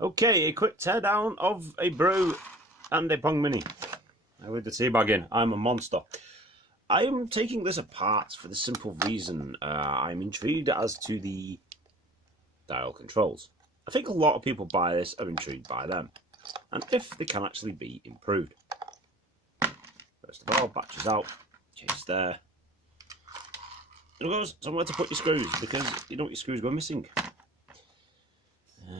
Okay, a quick teardown of a brew and a Pong Mini. I with the tea bag in. I'm a monster. I am taking this apart for the simple reason I'm intrigued as to the dial controls. I think a lot of people buy this are intrigued by them, and if they can actually be improved. First of all, batches out, case there. And of course, somewhere to put your screws, because you don't want your screws go missing.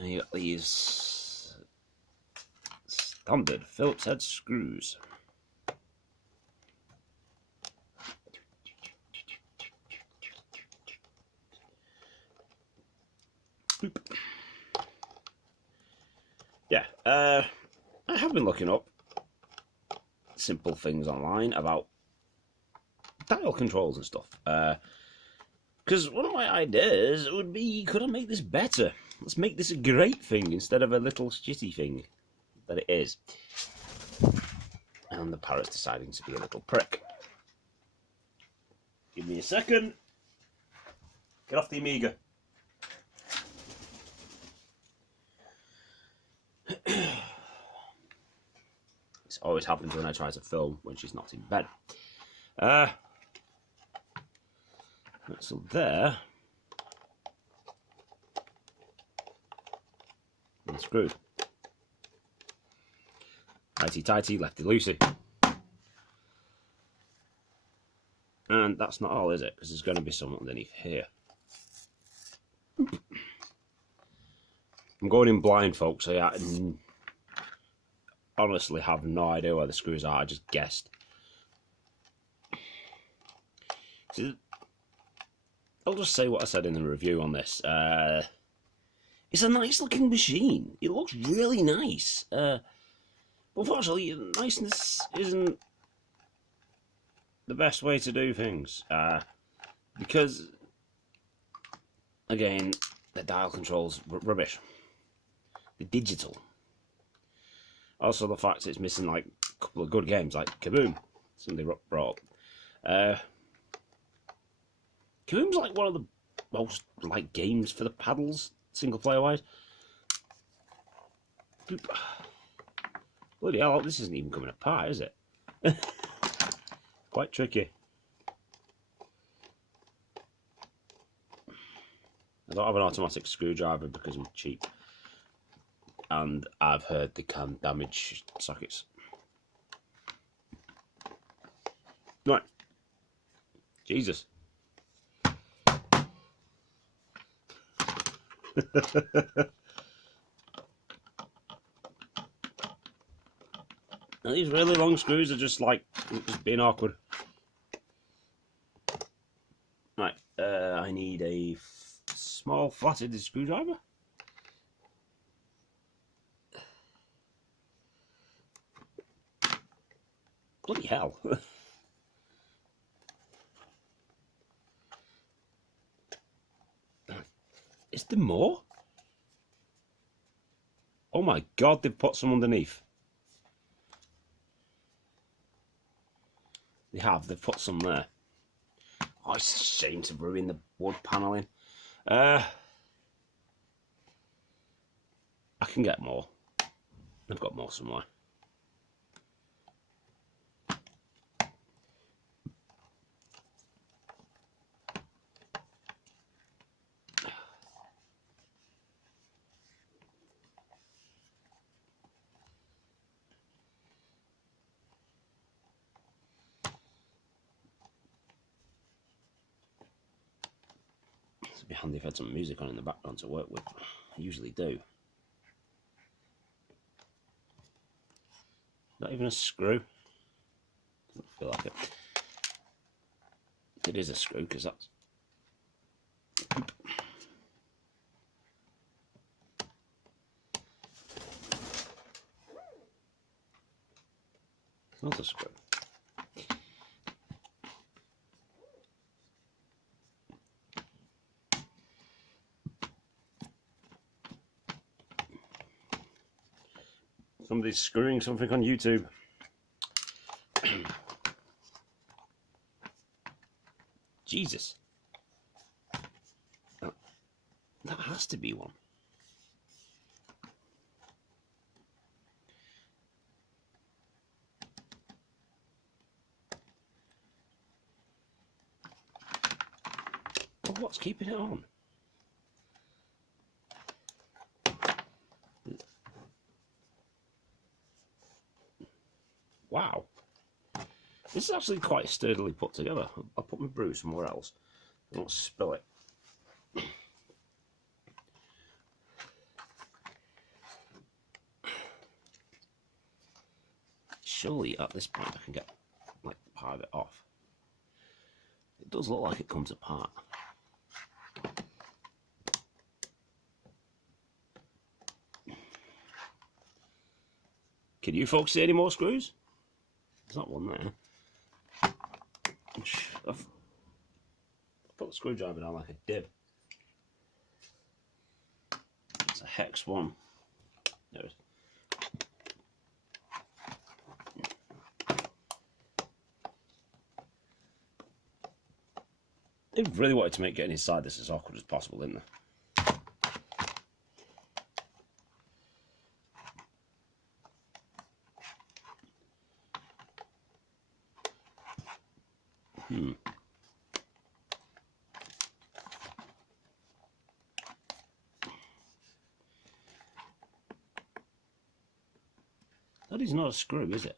You got these standard Phillips head screws. Boop. Yeah, I have been looking up simple things online about dial controls and stuff. Because one of my ideas would be, could I make this better? Let's make this a great thing instead of a little shitty thing that it is. And the parrot's deciding to be a little prick. Give me a second. Get off the Amiga. This always happens when I try to film when she's not in bed. So there. And screwed. Righty tighty, lefty loosey. And that's not all, is it? Because there's going to be some underneath here. I'm going in blind, folks, so I honestly have no idea where the screws are. I just guessed. So, I'll just say what I said in the review on this. It's a nice looking machine. It looks really nice. But unfortunately, niceness isn't the best way to do things. Because, again, the dial controls rubbish. The digital. Also, the fact it's missing like a couple of good games, like Kaboom. Somebody brought up. Kaboom's like one of the most like games for the paddles, single player wise. Bloody hell, this isn't even coming apart, is it? Quite tricky. I don't have an automatic screwdriver because I'm cheap. And I've heard they can damage sockets. Right. Jesus. Now, these really long screws are just like being awkward. Right, I need a small flat-headed screwdriver. Bloody hell. Is there more? Oh my god, they've put some underneath. They've put some there. Oh, it's a shame to ruin the wood panelling. I can get more. I've got more somewhere. It'd be handy if I had some music on in the background to work with. I usually do. Not even a screw. Doesn't feel like it. It is a screw because that's. It's not a screw. Somebody's screwing something on YouTube. Jesus. That has to be one. what's keeping it on? Wow. This is actually quite sturdily put together. I'll put my brew somewhere else. I don't spill it. Surely at this point I can get like part of it off. It does look like it comes apart. Can you folks see any more screws? There's not one there. I've put the screwdriver down like a dib. It's a hex one. There it is. They really wanted to make getting inside this as awkward as possible, didn't they? That is not a screw, is it?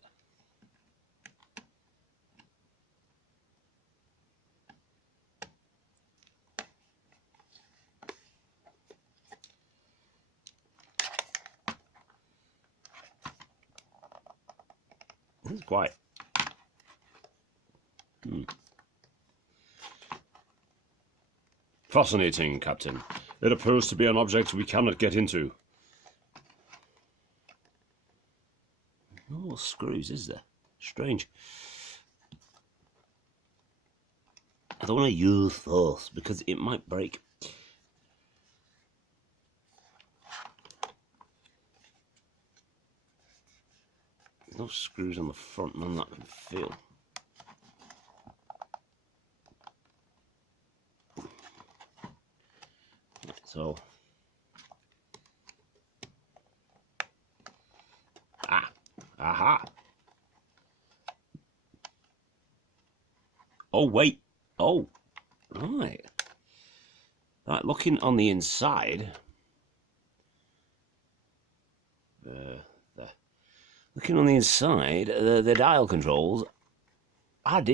This is quite... Fascinating, Captain. It appears to be an object we cannot get into. No more screws, is there? Strange. I don't want to use force because it might break. There's no screws on the front, none that I can feel. So, aha. Oh, wait. Oh, right. Right, looking on the inside. Looking on the inside, the dial controls are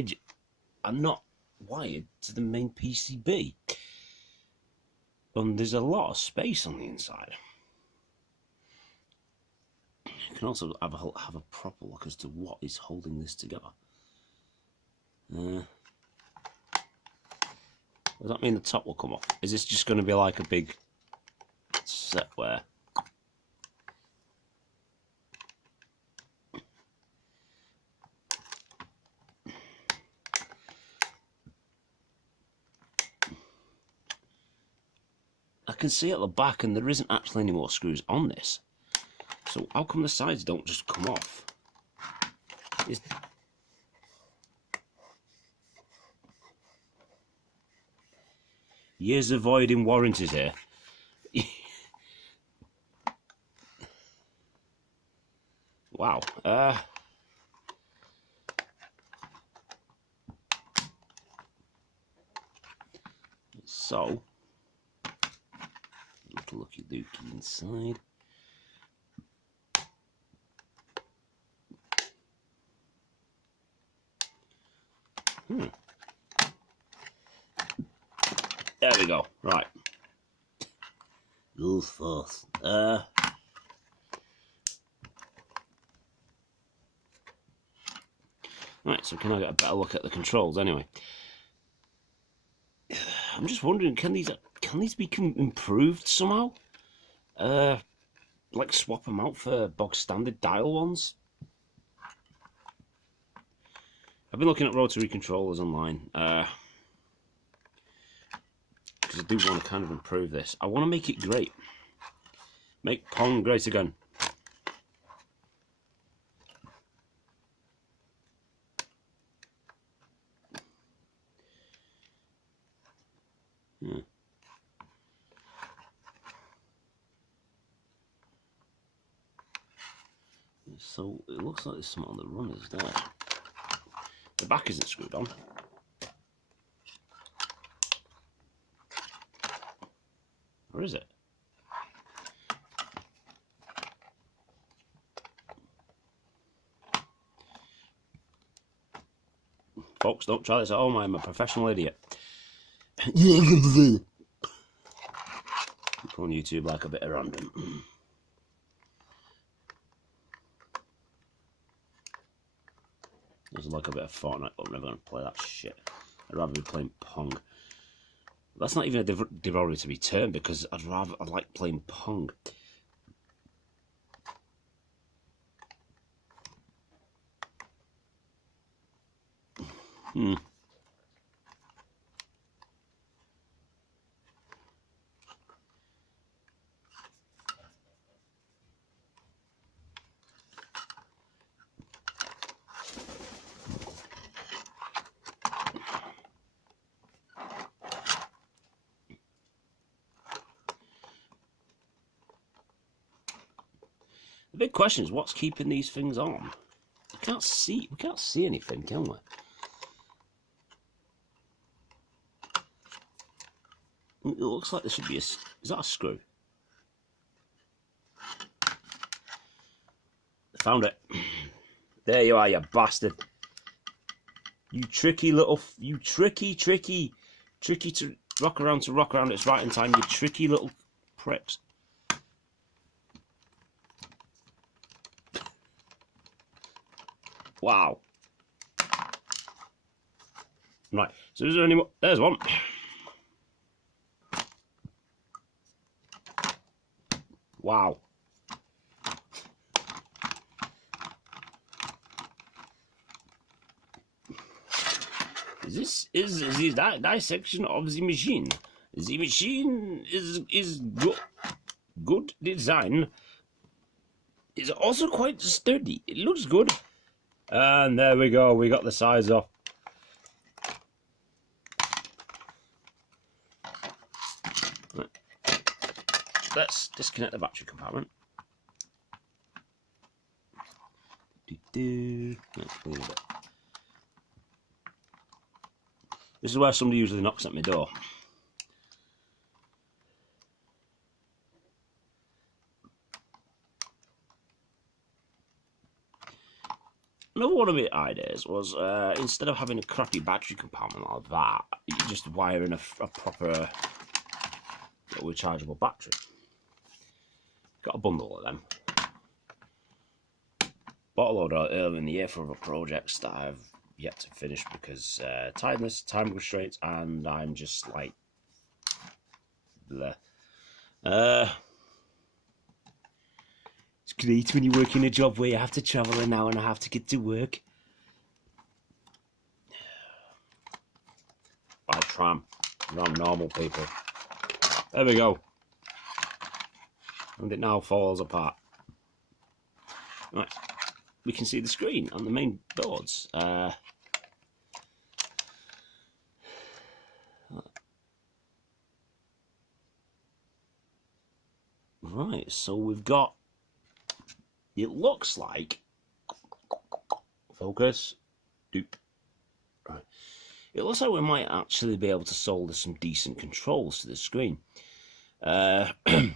not wired to the main PCB. And there's a lot of space on the inside. You can also have a proper look as to what is holding this together. Does that mean the top will come off? Is this just going to be like a big set where... I can see at the back and there isn't actually any more screws on this. So how come the sides don't just come off? Years avoiding warranties here. Wow. So, little looky-looky inside. There we go. Right. Goes fast. Right, so can I get a better look at the controls anyway? I'm just wondering, can these be improved somehow? Like swap them out for bog standard dial ones? I've been looking at rotary controllers online. Because I do want to kind of improve this. I want to make it great. Make Pong great again. So it looks like there's something on the runners there. The back isn't screwed on. Or is it? Folks, don't try this at home. I'm a professional idiot. On YouTube like a bit of random. This is like a bit of Fortnite, but I'm never going to play that shit. I'd rather be playing Pong. That's not even a derogatory term, because I like playing Pong. The big question is, what's keeping these things on? We can't see anything, can we? It looks like there should be is that a screw? I found it. There you are, you bastard. You tricky little, you tricky to rock around it's right in time, you tricky little pricks. Wow. Right, so is there any more? There's one. Wow. This is the dissection of the machine. The machine is good design. It's also quite sturdy. It looks good. And there we go. We got the sides off. Right. Let's disconnect the battery compartment. Let's clean it. This is where somebody usually knocks at my door. Another one of my ideas was, instead of having a crappy battery compartment like that, you just wire in a proper rechargeable battery. Got a bundle of them. Bought a load earlier in the year for other projects that I've yet to finish because tiredness, time constraints, and I'm just like bleh. It's great when you work in a job where you have to travel an hour and a half to get to work. By tram, around normal people. There we go. And it now falls apart. Right, we can see the screen on the main boards. Right, so we've got. It looks like. Focus. Doop. Right. It looks like we might actually be able to solder some decent controls to the screen. I need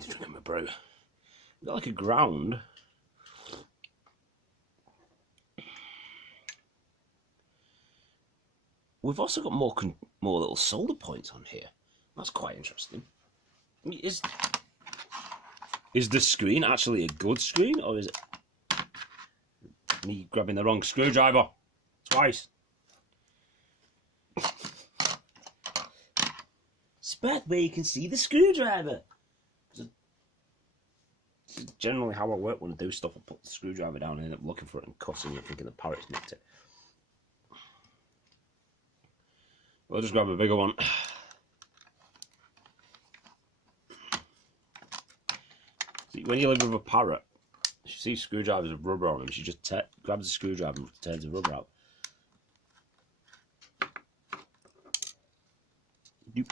to drink my brew. We've got like a ground. We've also got more little solder points on here. That's quite interesting. I mean, is the screen actually a good screen, or is it me grabbing the wrong screwdriver twice? Spot where you can see the screwdriver. This is generally how I work when I do stuff. I put the screwdriver down and end up looking for it and cussing and thinking the parrot's nicked it. We'll just grab a bigger one. See, when you live with a parrot, if you see screwdrivers with rubber on them, she just grabs the screwdriver and turns the rubber out. Doop.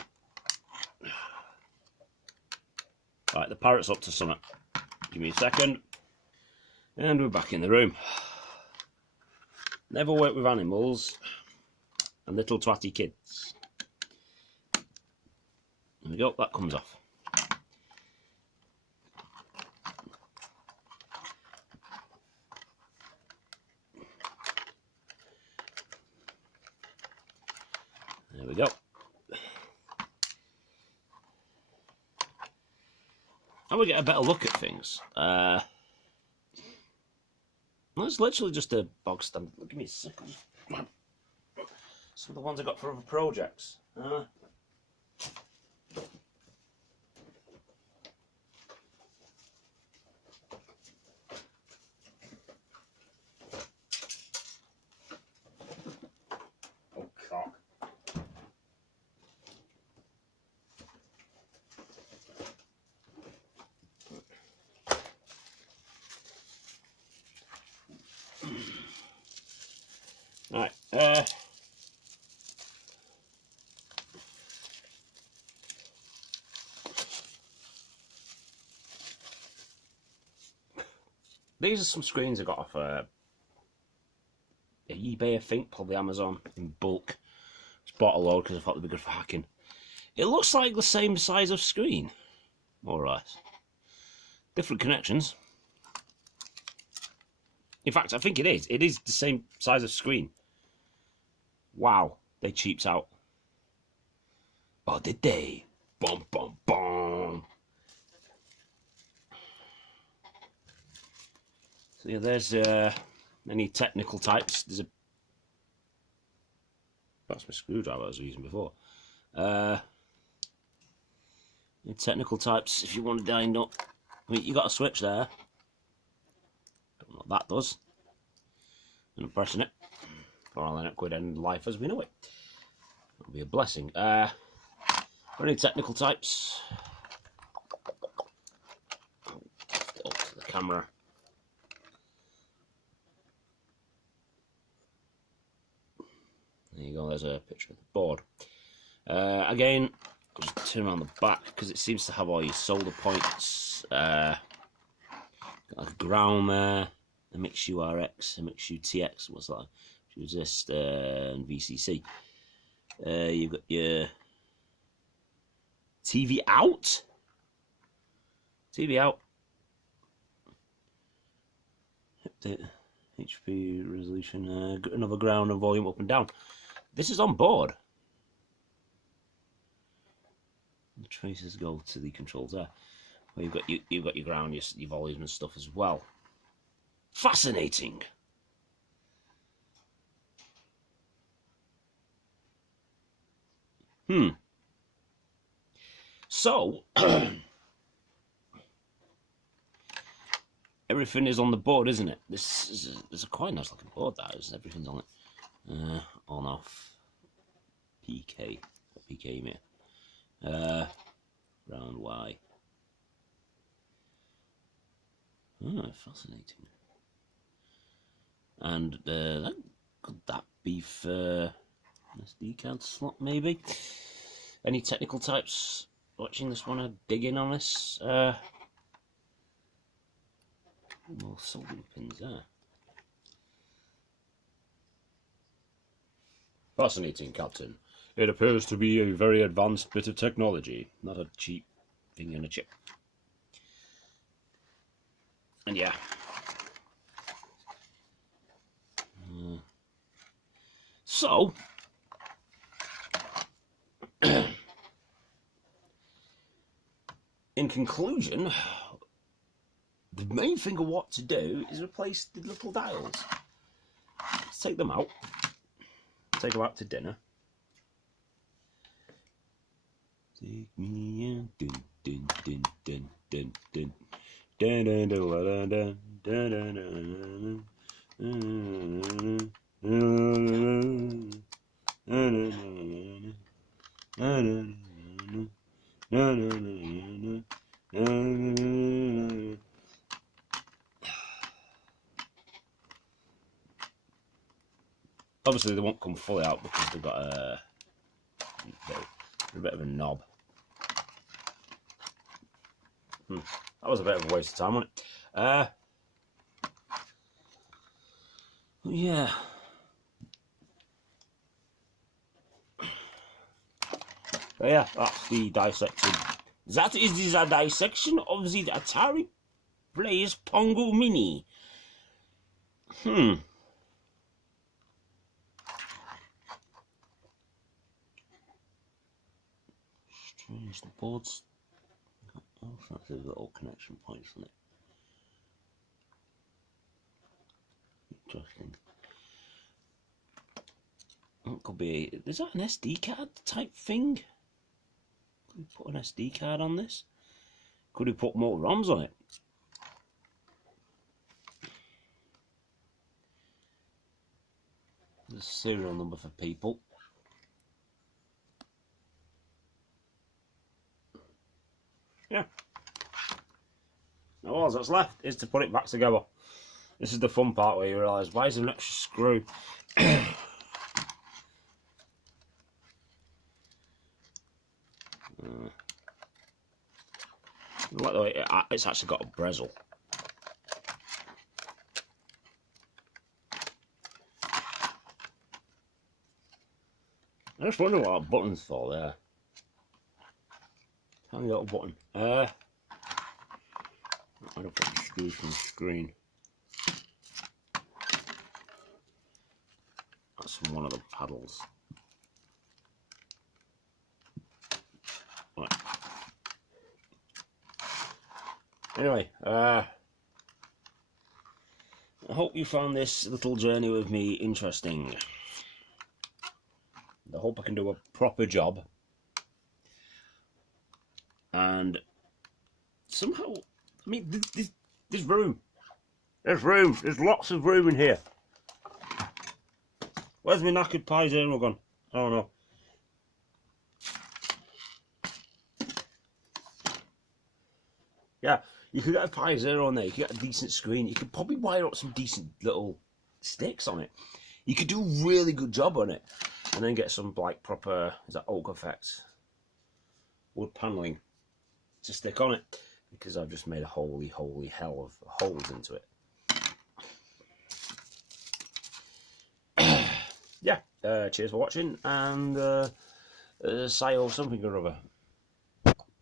Right, the parrot's up to something. Give me a second. And we're back in the room. Never work with animals and little twatty kids. we go, that comes off. There we go. And we get a better look at things. Well, it's literally just a bog standard. Give me a second. Some of the ones I got for other projects. Oh, cock. Right. These are some screens I got off eBay, I think, probably Amazon, in bulk. Just bought a load because I thought they'd be good for hacking. It looks like the same size of screen, more or less. Different connections. In fact, I think it is. It is the same size of screen. Wow, they cheaped out. Oh, did they? Bum, bum, bum. So yeah, there's any technical types. There's a... That's my screwdriver I was using before. Technical types, if you want to wind up. I mean, you got a switch there. Don't know what that does. And I'm pressing it. For all that could end life as we know it. That'll be a blessing. For any technical types, up to the camera. There you go. There's a picture of the board. Again, I'll just turn around the back because it seems to have all your solder points. Got like a ground there, a mixed URX, a mixed UTX. What's that? Resist and VCC. You've got your TV out. TV out. The HP resolution. Another ground and volume up and down. This is on board. The traces go to the controls there. Well, you've got your ground, your volume and stuff as well. Fascinating. So, everything is on the board, isn't it? This is a quite nice looking board, that is. Everything's on it. On, off. PK. What PK, mate? Round Y. Oh, fascinating. And could that be for SD card slot, maybe? Any technical types watching this want to dig in on this? More soldering pins there. Fascinating, Captain. It appears to be a very advanced bit of technology, not a cheap thing in a chip. And yeah. So, in conclusion, the main thing of what to do is replace the little dials. Let's take them out. Take them out to dinner. Take me out, dun dun dun dun dun dun dun dun dun dun dun dun. Obviously, they won't come fully out because they've got a bit of a knob. That was a bit of a waste of time, wasn't it? Yeah. So yeah, that's the dissection. That is the dissection of the Atari Players Pongo Mini. Strange, the board's got all little connection points on it. Interesting. It could be. Is that an SD card type thing? Could we put an SD card on this? Could we put more ROMs on it? There's a serial number for people. Yeah. Now all that's left is to put it back together. This is the fun part where you realise, why is there an extra screw? Like the way it's actually got a bezel. I just wonder what that button's for there. Tiny little button. I'm gonna put the screws from the screen. That's from one of the paddles. Right. Anyway, I hope you found this little journey with me interesting. I hope I can do a proper job. And somehow, I mean, there's room. There's room. There's lots of room in here. Where's my knackered Pi Zero gone? I don't know. Yeah, you could get a Pi Zero on there. You could get a decent screen. You could probably wire up some decent little sticks on it. You could do a really good job on it. And then get some like proper, is that oak effects? Wood paneling to stick on it. Because I've just made a holy hell of holes into it. Yeah, cheers for watching, and say something or other.